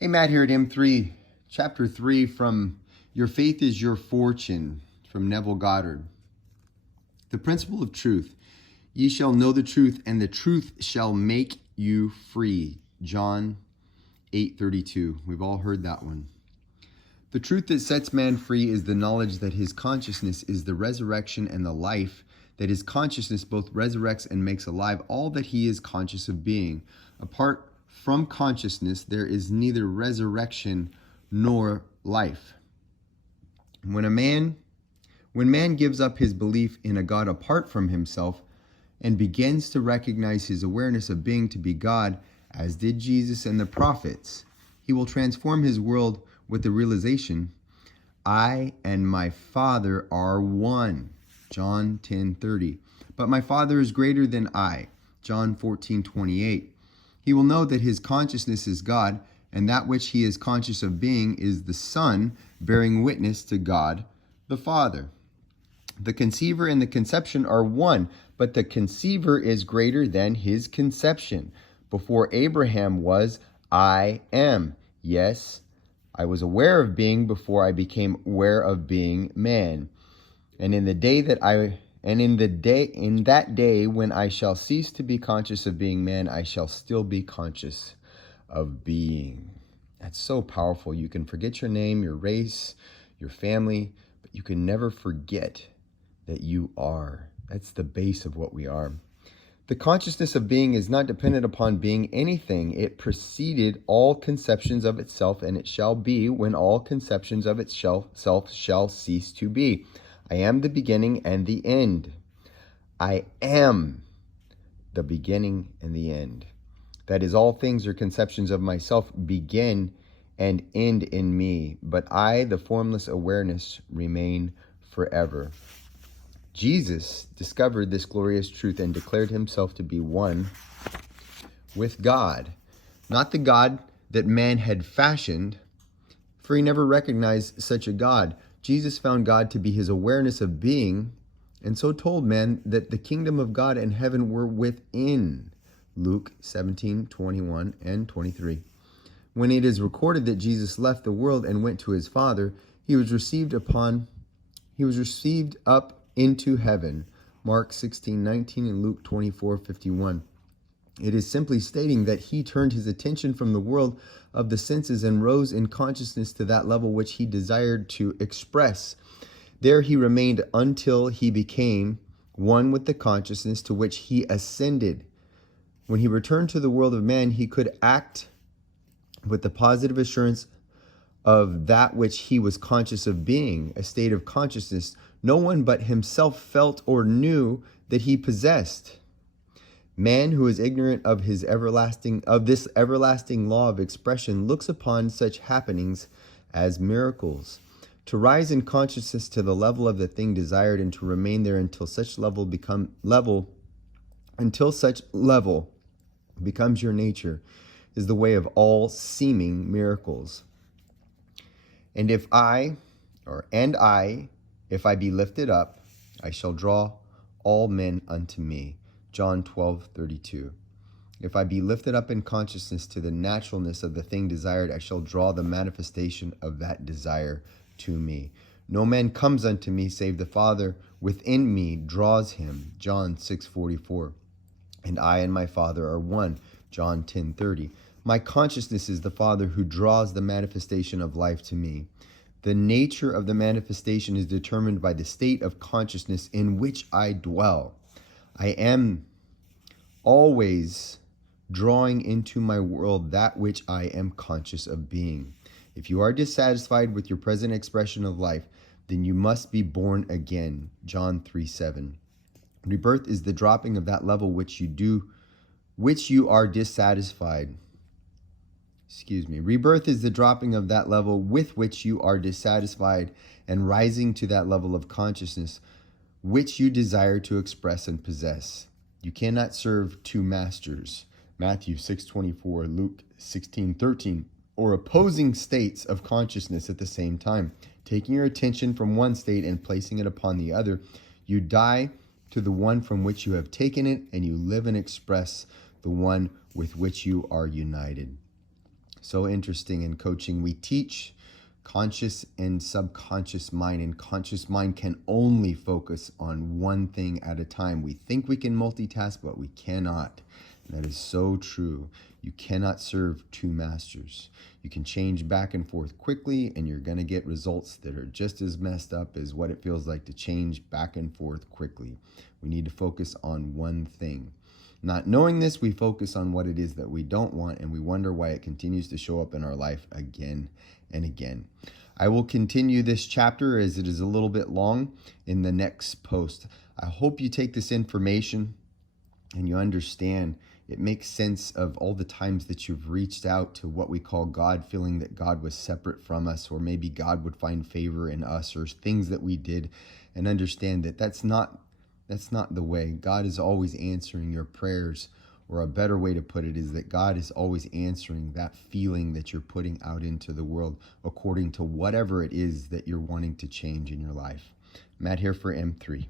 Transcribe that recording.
Hey, Matt here at M3, chapter 3 from Your Faith is Your Fortune from Neville Goddard. The principle of truth. Ye shall know the truth, and the truth shall make you free. John 8:32. We've all heard that one. The truth that sets man free is the knowledge that his consciousness is the resurrection and the life, that his consciousness both resurrects and makes alive all that he is conscious of being. Apart from consciousness, there is neither resurrection nor life. When man gives up his belief in a God apart from himself and begins to recognize his awareness of being to be God, as did Jesus and the prophets, he will transform his world with the realization, I and my Father are one. John 10:30. But my Father is greater than I. John 14:28. He will know that his consciousness is God, and that which he is conscious of being is the Son, bearing witness to God the Father. The conceiver and the conception are one, but the conceiver is greater than his conception. Before Abraham was, I am. Yes, I was aware of being before I became aware of being man. And in that day when I shall cease to be conscious of being man, I shall still be conscious of being. That's so powerful. You can forget your name, your race, your family, but you can never forget that you are. That's the base of what we are. The consciousness of being is not dependent upon being anything. It preceded all conceptions of itself, and it shall be when all conceptions of itself shall cease to be. I am the beginning and the end. I am the beginning and the end. That is, all things or conceptions of myself begin and end in me, but I, the formless awareness, remain forever. Jesus discovered this glorious truth and declared himself to be one with God, not the God that man had fashioned, for he never recognized such a God. Jesus found God to be his awareness of being, and so told man that the kingdom of God and heaven were within. Luke 17:21 and 23. When it is recorded that Jesus left the world and went to his Father, he was received up into heaven. Mark 16:19 and Luke 24:51. It is simply stating that he turned his attention from the world of the senses and rose in consciousness to that level which he desired to express. There he remained until he became one with the consciousness to which he ascended. When he returned to the world of man, he could act with the positive assurance of that which he was conscious of being, a state of consciousness no one but himself felt or knew that he possessed. Man who is ignorant of this everlasting law of expression looks upon such happenings as miracles. To rise in consciousness to the level of the thing desired and to remain there until such level becomes your nature is the way of all seeming miracles. And if I be lifted up, I shall draw all men unto me. John 12:32. If I be lifted up in consciousness to the naturalness of the thing desired, I shall draw the manifestation of that desire to me. No man comes unto me save the Father within me draws him. John 6:44. And I and my Father are one. John 10:30. My consciousness is the Father who draws the manifestation of life to me. The nature of the manifestation is determined by the state of consciousness in which I dwell. I am always drawing into my world that which I am conscious of being. If you are dissatisfied with your present expression of life, then you must be born again. John 3:7. Rebirth is the dropping of that level which you are dissatisfied. Rebirth is the dropping of that level with which you are dissatisfied and rising to that level of consciousness which you desire to express and possess. You cannot serve two masters. Matthew 6:24, Luke 16:13, or opposing states of consciousness at the same time. Taking your attention from one state and placing it upon the other, you die to the one from which you have taken it, and you live and express the one with which you are united. So interesting in coaching. We teach conscious and subconscious mind, and conscious mind can only focus on one thing at a time. We think we can multitask, but we cannot. And that is so true. You cannot serve two masters. You can change back and forth quickly, and you're going to get results that are just as messed up as what it feels like to change back and forth quickly. We need to focus on one thing. Not knowing this, we focus on what it is that we don't want, and we wonder why it continues to show up in our life again and again. I will continue this chapter, as it is a little bit long, in the next post. I hope you take this information and you understand. It makes sense of all the times that you've reached out to what we call God, feeling that God was separate from us, or maybe God would find favor in us, or things that we did, and understand that that's not the way. God is always answering your prayers, or a better way to put it is that God is always answering that feeling that you're putting out into the world according to whatever it is that you're wanting to change in your life. Matt here for M3.